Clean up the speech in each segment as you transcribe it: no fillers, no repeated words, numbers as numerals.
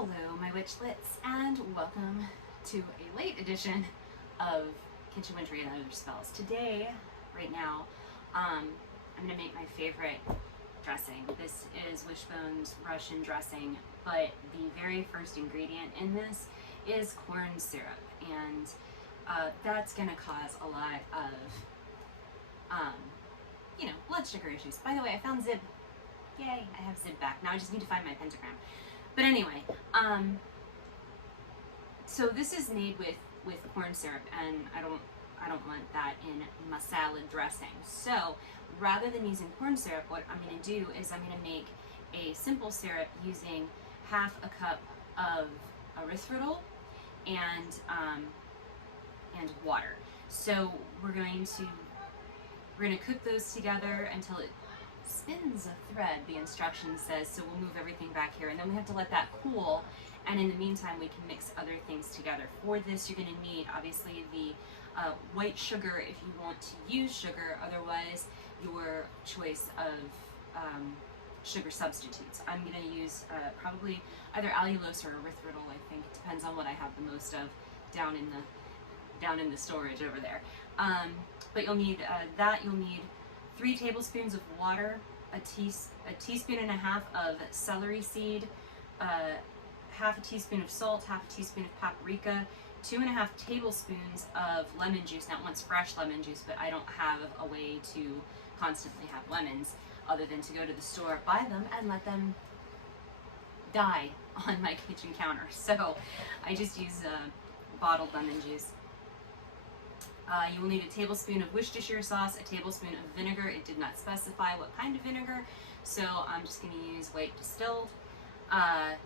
Hello, my witchlets, and welcome to a late edition of Kitchen Wintry and Other Spells. Today, right now, I'm going to make my favorite dressing. This is Wishbone's Russian dressing, but the very first ingredient in this is corn syrup, and that's going to cause a lot of, blood sugar issues. By the way, I found Zib. Yay, I have Zib back. Now I just need to find my pentagram. But anyway, so this is made with corn syrup, and I don't want that in my salad dressing. So rather than using corn syrup, what I'm going to do is I'm going to make a simple syrup using half a cup of erythritol and water. So we're going to cook those together until it spins a thread, the instruction says. So we'll move everything back here, and then we have to let that cool, and in the meantime we can mix other things together. For this, you're going to need obviously the white sugar if you want to use sugar, otherwise your choice of sugar substitutes. I'm going to use probably either allulose or erythritol. I think it depends on what I have the most of down in the storage over there. But you'll need that. You'll need 3 tablespoons of water, a teaspoon and a half of celery seed, half a teaspoon of salt, half a teaspoon of paprika, 2.5 tablespoons of lemon juice. Now, it wants fresh lemon juice, but I don't have a way to constantly have lemons other than to go to the store, buy them, and let them die on my kitchen counter. So I just use bottled lemon juice. You will need a tablespoon of Worcestershire sauce, a tablespoon of vinegar. It did not specify what kind of vinegar, so I'm just going to use white distilled. A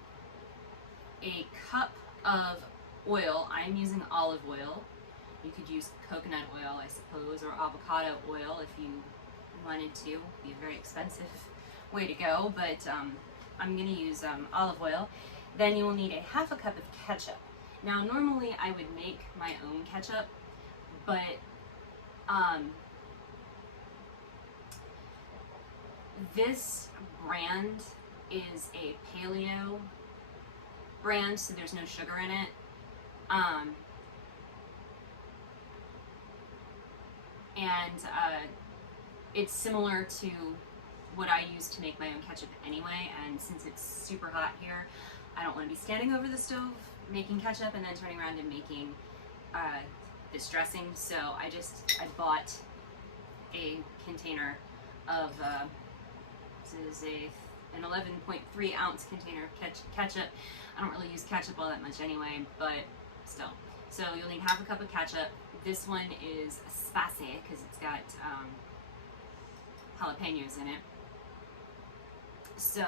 cup of oil. I'm using olive oil. You could use coconut oil, I suppose, or avocado oil if you wanted to. It'd be a very expensive way to go, but I'm going to use olive oil. Then you will need a half a cup of ketchup. Now, normally I would make my own ketchup, but this brand is a paleo brand, so there's no sugar in it. It's similar to what I use to make my own ketchup anyway, and since it's super hot here, I don't want to be standing over the stove making ketchup and then turning around and making this dressing. So I bought a container of this is an 11.3 ounce container of ketchup. I don't really use ketchup all that much anyway, but still. So you'll need half a cup of ketchup. This one is spicy because it's got jalapenos in it. So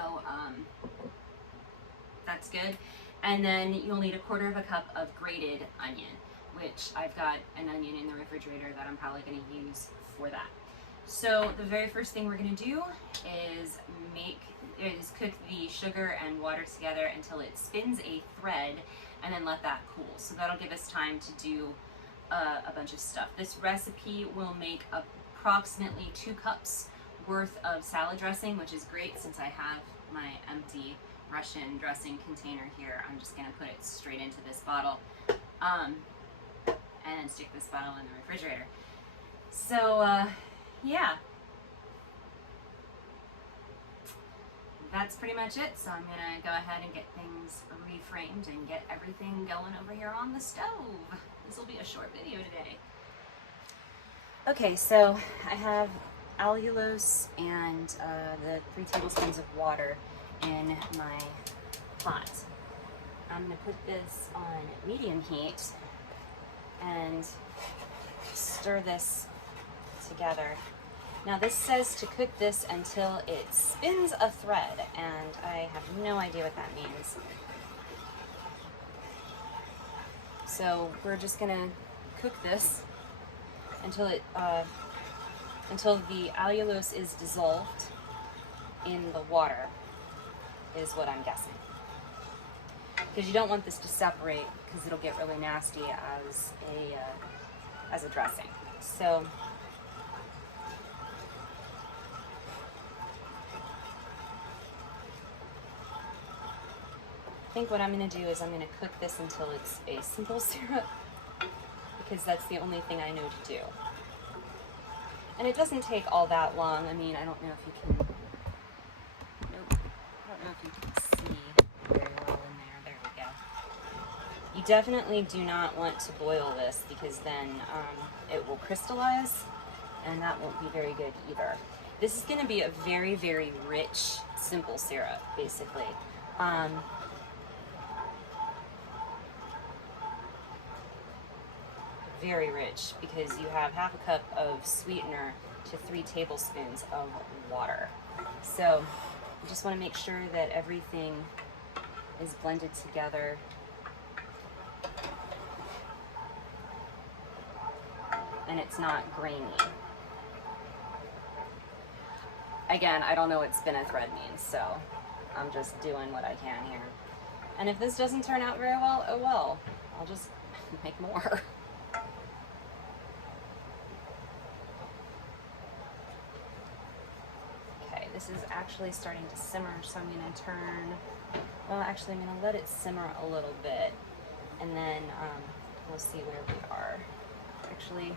that's good. And then you'll need a quarter of a cup of grated onion, which I've got an onion in the refrigerator that I'm probably going to use for that. So the very first thing we're going to do is cook the sugar and water together until it spins a thread, and then let that cool. So that'll give us time to do a bunch of stuff. This recipe will make approximately 2 cups worth of salad dressing, which is great since I have my empty Russian dressing container here. I'm just going to put it straight into this bottle. And stick this bottle in the refrigerator. So, yeah. That's pretty much it. So I'm going to go ahead and get things reframed and get everything going over here on the stove. This will be a short video today. Okay, so I have allulose and the 3 tablespoons of water in my pot. I'm going to put this on medium heat and stir this together. Now this says to cook this until it spins a thread, and I have no idea what that means. So we're just gonna cook this until until the allulose is dissolved in the water, is what I'm guessing. Because you don't want this to separate, because it'll get really nasty as a dressing. So think what I'm going to do is I'm going to cook this until it's a simple syrup, because that's the only thing I know to do. And it doesn't take all that long. I mean, I don't know if you can, nope, I don't know if you can see very well in there. There we go. You definitely do not want to boil this, because then it will crystallize, and that won't be very good either. This is going to be a very, very rich, simple syrup, basically. Very rich, because you have half a cup of sweetener to 3 tablespoons of water. So you just want to make sure that everything is blended together. And it's not grainy. Again, I don't know what spin a thread means, so I'm just doing what I can here. And if this doesn't turn out very well, oh well. I'll just make more. Okay, this is actually starting to simmer, so I'm going to turn, well, actually I'm going to let it simmer a little bit, and then we'll see where we are. Actually,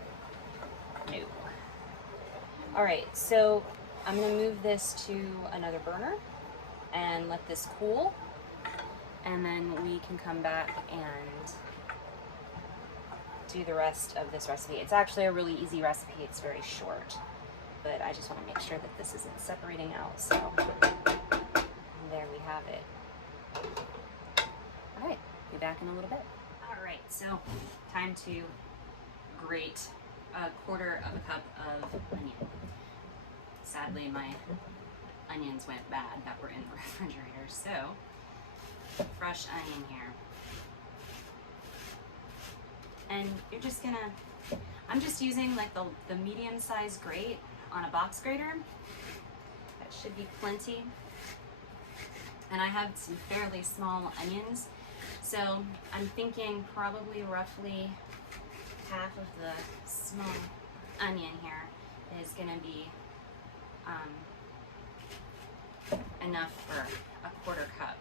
no. All right, so I'm going to move this to another burner and let this cool, and then we can come back and do the rest of this recipe. It's actually a really easy recipe. It's very short, but I just want to make sure that this isn't separating out. So there we have it. All right, be back in a little bit. All right, so time to grate a quarter of a cup of onion. Sadly, my onions went bad that were in the refrigerator, so fresh onion here. And you're just gonna, I'm just using like the medium-sized grate on a box grater. That should be plenty. And I have some fairly small onions, so I'm thinking probably roughly half of the small onion here is gonna be enough for a quarter cup.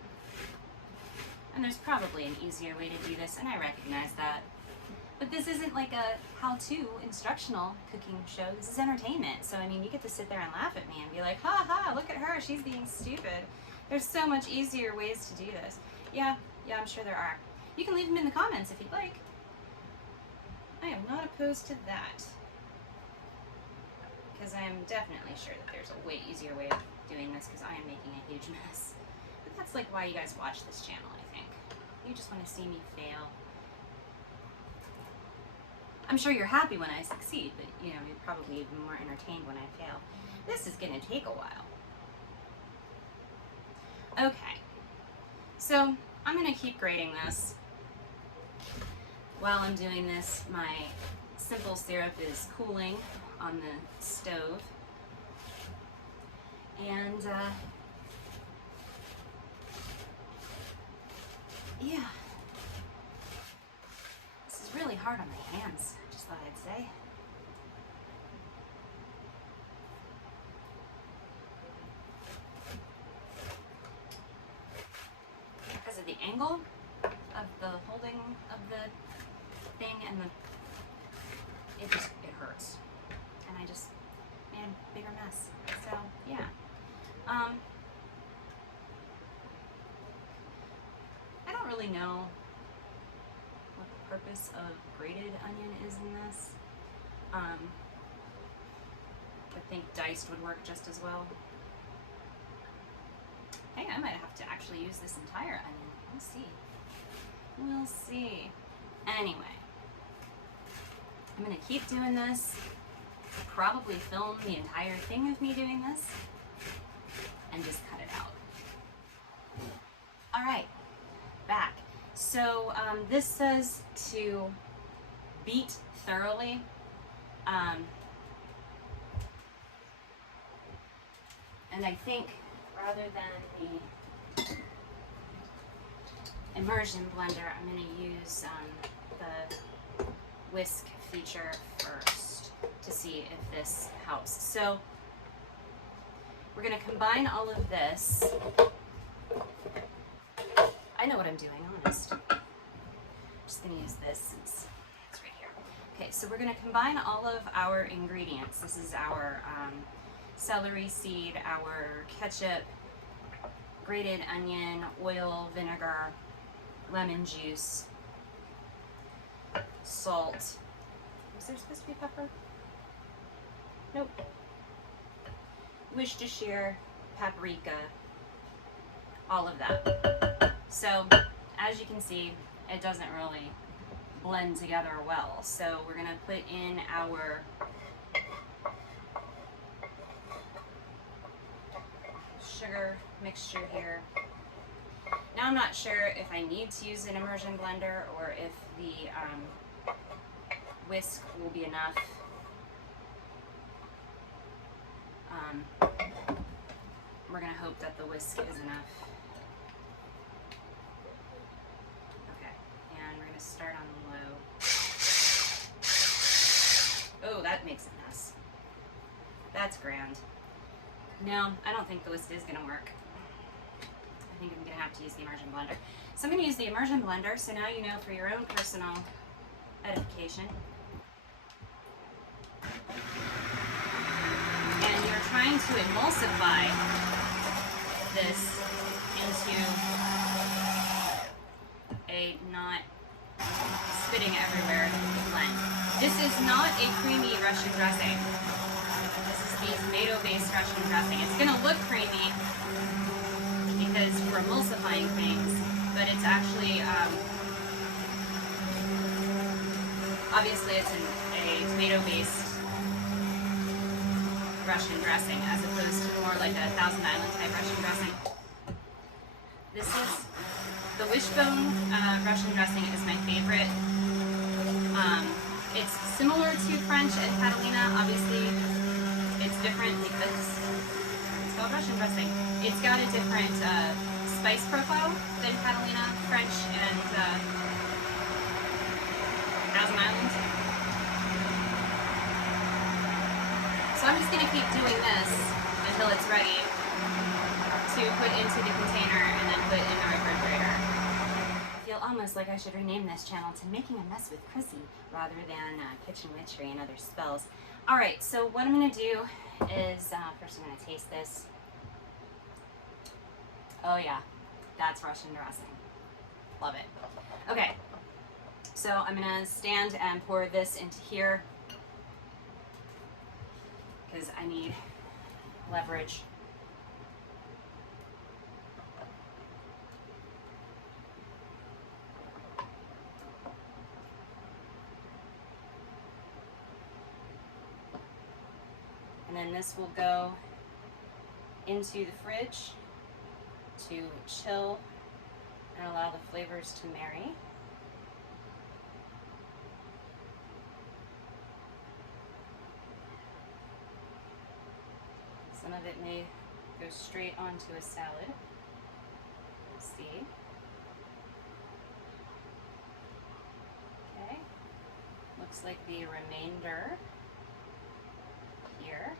And there's probably an easier way to do this, and I recognize that. But this isn't like a how-to instructional cooking show. This is entertainment. So, I mean, you get to sit there and laugh at me and be like, ha ha, look at her, she's being stupid. There's so much easier ways to do this. Yeah, I'm sure there are. You can leave them in the comments if you'd like. I am not opposed to that, because I am definitely sure that there's a way easier way of doing this, because I am making a huge mess. But that's like why you guys watch this channel, I think. You just want to see me fail. I'm sure you're happy when I succeed, but you know, you're probably even more entertained when I fail. This is going to take a while. Okay, so I'm going to keep grating this. While I'm doing this, my simple syrup is cooling on the stove. And yeah, this is really hard on my hands, I just thought I'd say. Because of the angle of the holding of the thing, and it hurts, and I just made a bigger mess. So yeah, I don't really know what the purpose of grated onion is in this. I think diced would work just as well. Hey, I might have to actually use this entire onion. We'll see. We'll see. Anyway, I'm going to keep doing this. Probably film the entire thing of me doing this and just cut it out. All right, back. So this says to beat thoroughly. And I think rather than the immersion blender, I'm going to use the whisk feature first to see if this helps. So we're going to combine all of this. I know what I'm doing, honest. I'm just gonna use this since it's right here. Okay, so we're gonna combine all of our ingredients. This is our celery seed, our ketchup, grated onion, oil, vinegar, lemon juice, salt. Is there supposed to be pepper? Nope. Worcestershire, paprika, all of that. So, as you can see, it doesn't really blend together well. So we're gonna put in our sugar mixture here. Now I'm not sure if I need to use an immersion blender or if the whisk will be enough. We're gonna hope that the whisk is enough. Okay, and we're gonna start on low. Oh, that makes a mess. That's grand. No, I don't think the whisk is gonna work. I think I'm gonna have to use the immersion blender. So I'm gonna use the immersion blender, so now you know for your own personal edification. And you're trying to emulsify this into a not spitting everywhere blend. This is not a creamy Russian dressing. This is the tomato-based Russian dressing. It's gonna look creamy because we're emulsifying things, but it's actually, obviously it's a tomato-based Russian dressing as opposed to more like a Thousand Island type Russian dressing. This is the Wishbone Russian dressing is my favorite. It's similar to French and Catalina. Obviously, it's different because it's called Russian dressing. It's got a different spice profile than Catalina, French, and Thousand Island. So I'm just going to keep doing this until it's ready to put into the container and then put in the refrigerator. I feel almost like I should rename this channel to Making a Mess with Chrissy rather than Kitchen Witchery and other spells. Alright, so what I'm going to do is, first I'm going to taste this. Oh yeah, that's Russian dressing. Love it. Okay, so I'm going to stand and pour this into here because I need leverage. And then this will go into the fridge to chill and allow the flavors to marry. Some of it may go straight onto a salad. Let's see. Okay. Looks like the remainder here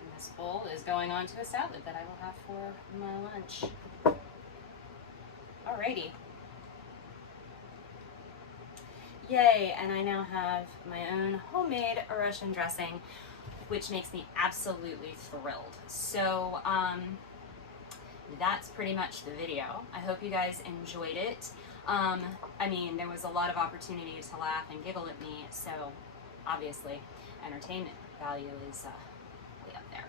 in this bowl is going onto a salad that I will have for my lunch. Alrighty. Yay, and I now have my own homemade Russian dressing, which makes me absolutely thrilled. So that's pretty much the video. I hope you guys enjoyed it. I mean, there was a lot of opportunity to laugh and giggle at me, so obviously entertainment value is way up there.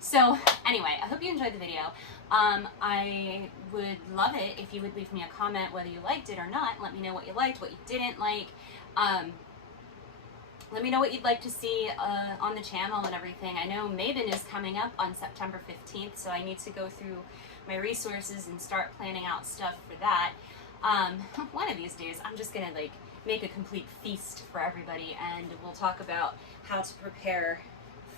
So anyway, I hope you enjoyed the video. I would love it if you would leave me a comment whether you liked it or not. Let me know what you liked, what you didn't like. Let me know what you'd like to see on the channel and everything. I know Maven is coming up on September 15th, so I need to go through my resources and start planning out stuff for that. One of these days, I'm just gonna like make a complete feast for everybody, and we'll talk about how to prepare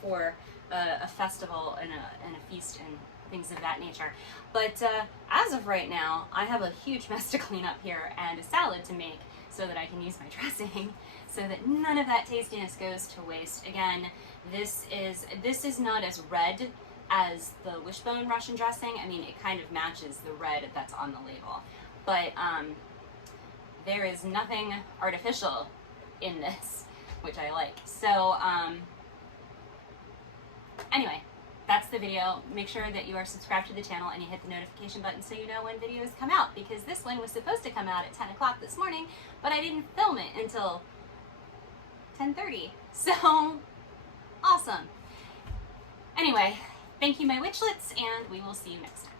for a festival and a feast and things of that nature. But as of right now, I have a huge mess to clean up here and a salad to make so that I can use my dressing, so that none of that tastiness goes to waste. Again, this is not as red as the Wishbone Russian dressing. I mean, it kind of matches the red that's on the label, but there is nothing artificial in this, which I like. So anyway, that's the video. Make sure that you are subscribed to the channel and you hit the notification button so you know when videos come out, because this one was supposed to come out at 10 o'clock this morning, but I didn't film it until 10:30. So awesome. Anyway, thank you, my witchlets, and we will see you next time.